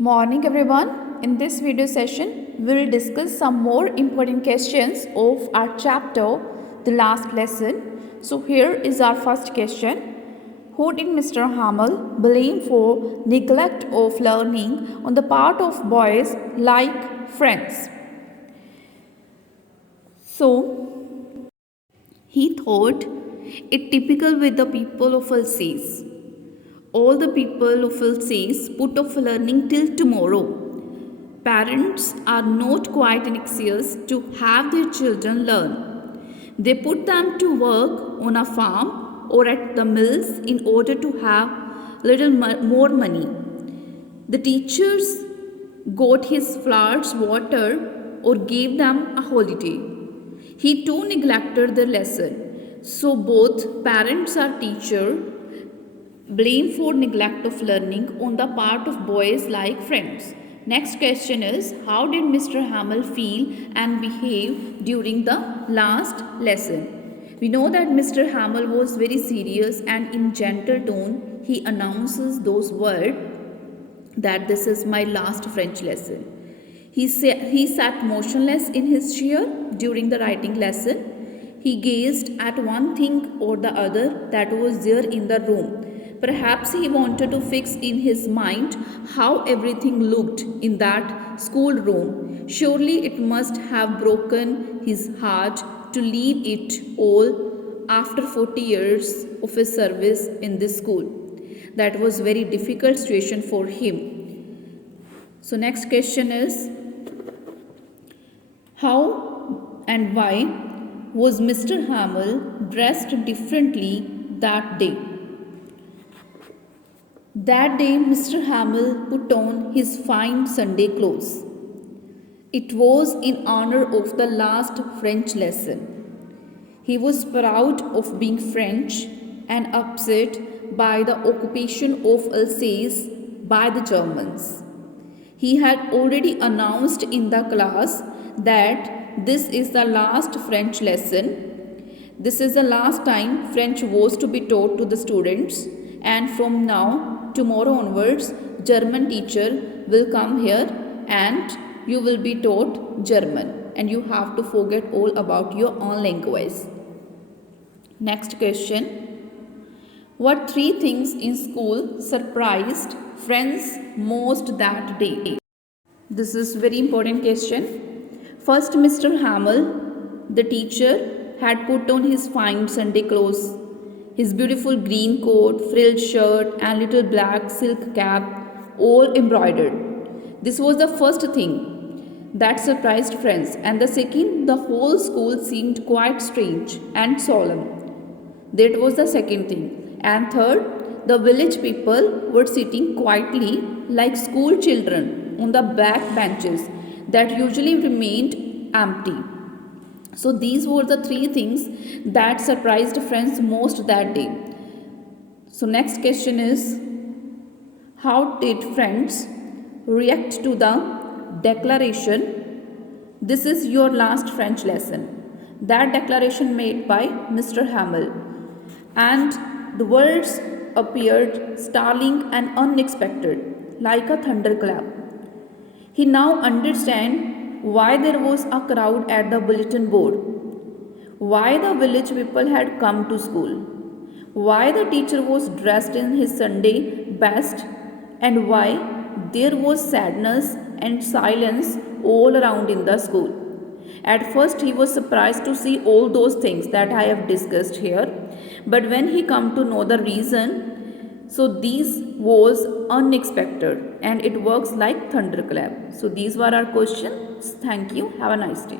Morning everyone. In this video session, we will discuss some more important questions of our chapter, the last lesson. So here is our first question. Who did Mr. Hamel blame for neglect of learning on the part of boys like friends? So he thought it typical with the people of Alsace. All the people of Alsace put off learning till tomorrow. Parents are not quite anxious to have their children learn. They put them to work on a farm or at the mills in order to have little more money. The teachers got his flowers water or gave them a holiday. He too neglected the lesson. So both parents and teacher blame for neglect of learning on the part of boys like friends. Next question is, how did Mr. Hamel feel and behave during the last lesson? We know that Mr. Hamel was very serious and in gentle tone he announces those words that this is my last French lesson. He sat motionless in his chair during the writing lesson. He gazed at one thing or the other that was there in the room. Perhaps he wanted to fix in his mind how everything looked in that schoolroom. Surely it must have broken his heart to leave it all after 40 years of his service in this school. That was very difficult situation for him. So next question is, how and why was Mr. Hamel dressed differently that day? That day, Mr. Hamel put on his fine Sunday clothes. It was in honor of the last French lesson. He was proud of being French and upset by the occupation of Alsace by the Germans. He had already announced in the class that this is the last French lesson. This is the last time French was to be taught to the students, and from now tomorrow onwards German teacher will come here and you will be taught German and you have to forget all about your own language. Next question. What three things in school surprised friends most that day? This is very important question. First, Mr. Hamel, the teacher, had put on his fine Sunday clothes. His beautiful green coat, frilled shirt and little black silk cap, all embroidered. This was the first thing that surprised friends, and the second, the whole school seemed quite strange and solemn. That was the second thing. And third, the village people were sitting quietly like school children on the back benches that usually remained empty. So these were the three things that surprised friends most that day. So next question is, how did friends react to the declaration, this is your last French lesson? That declaration made by Mr. Hamel. And the words appeared startling and unexpected, like a thunderclap. He now understands why there was a crowd at the bulletin board, why the village people had come to school, why the teacher was dressed in his Sunday best, and why there was sadness and silence all around in the school. At first he was surprised to see all those things that I have discussed here, but when he come to know the reason, so this was unexpected and it works like thunderclap. So these were our questions. Thank you. Have a nice day.